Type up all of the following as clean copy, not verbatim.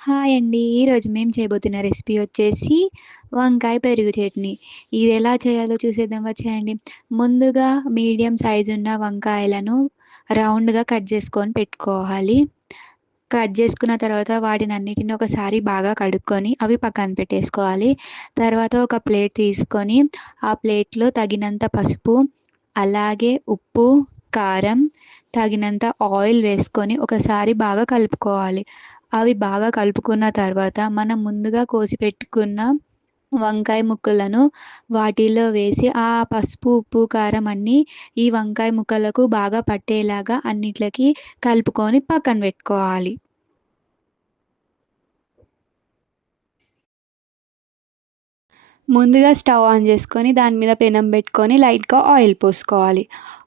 Hi అండి. ఈరోజు మేము చేయబోతున్న రెసిపీ వచ్చేసి వంకాయ పెరుగు చట్నీ. ఇది ఎలా చేయాలో చూసేద్దాం వచ్చేయండి. ముందుగా మీడియం సైజు ఉన్న వంకాయలను రౌండ్‌గా కట్ చేసుకొని పెట్టుకోవాలి. కట్ చేసుకున్న తర్వాత వాటినన్నిటిని ఒకసారి బాగా కడుక్కొని అవి పక్కన పెట్టేసుకోవాలి. తర్వాత ఒక ప్లేట్ తీసుకొని ఆ ప్లేట్‌లో తగినంత పసుపు, అలాగే ఉప్పు, కారం, తగినంత ఆయిల్ వేసుకొని ఒకసారి బాగా కలుపుకోవాలి. అవి బాగా కలుపుకున్న తర్వాత మనం ముందుగా కోసి పెట్టుకున్న వంకాయ ముక్కలను వాటిలో వేసి ఆ పసుపు, ఉప్పు, కారం అన్నీ ఈ వంకాయ ముక్కలకు బాగా పట్టేలాగా అన్నిట్లకి కలుపుకొని పక్కన పెట్టుకోవాలి. ముందుగా స్టవ్ ఆన్ చేసుకొని దాని మీద పెనం పెట్టుకొని లైట్‌గా ఆయిల్ పోసుకోవాలి.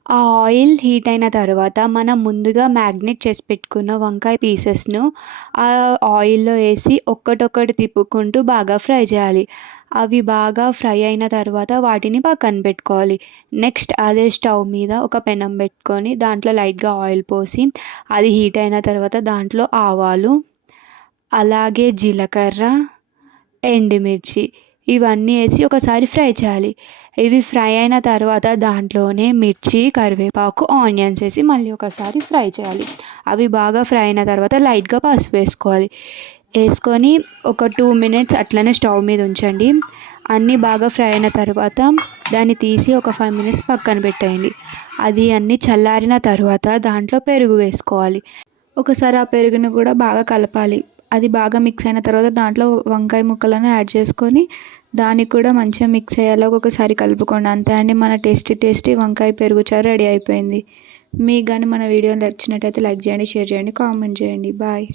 ఆ ఆయిల్ హీట్ అయిన తర్వాత మనం ముందుగా మ్యాగ్నేట్ చేసి పెట్టుకున్న వంకాయ పీసెస్‌ను ఆ ఆయిల్‌లో వేసి ఒక్కటొక్కటి తిప్పుకుంటూ బాగా ఫ్రై చేయాలి. అవి బాగా ఫ్రై అయిన తర్వాత వాటిని పక్కన పెట్టుకోవాలి. నెక్స్ట్ అదే స్టవ్ మీద ఒక పెనం పెట్టుకొని దాంట్లో లైట్‌గా ఆయిల్ పోసి అది హీట్ అయిన తర్వాత దాంట్లో ఆవాలు, అలాగే జీలకర్ర, ఎండుమిర్చి ఇవన్నీ వేసి ఒకసారి ఫ్రై చేయాలి. ఇవి ఫ్రై అయిన తర్వాత దాంట్లోనే మిర్చి, కరివేపాకు, ఆనియన్స్ వేసి మళ్ళీ ఒకసారి ఫ్రై చేయాలి. అవి బాగా ఫ్రై అయిన తర్వాత లైట్‌గా పసుపు వేసుకోవాలి. వేసుకొని ఒక 2 మినిట్స్ అట్లనే స్టవ్ మీద ఉంచండి. అన్నీ బాగా ఫ్రై అయిన తర్వాత దాన్ని తీసి ఒక 5 మినిట్స్ పక్కన పెట్టేయండి. అది అన్నీ చల్లారిన తర్వాత దాంట్లో పెరుగు వేసుకోవాలి. ఒకసారి ఆ పెరుగుని కూడా బాగా కలపాలి. అది బాగా మిక్స్ అయిన తర్వాత దాంట్లో వంకాయ ముక్కలను యాడ్ చేసుకొని దానికి కూడా మంచిగా మిక్స్ అయ్యేలాగా ఒకసారి కలుపుకోండి. అంతే అండి, మన టేస్టీ టేస్టీ వంకాయ పెరుగు చారు రెడీ అయిపోయింది. మీకు కానీ మన వీడియో నచ్చినట్టయితే లైక్ చేయండి, షేర్ చేయండి, కామెంట్ చేయండి. బాయ్.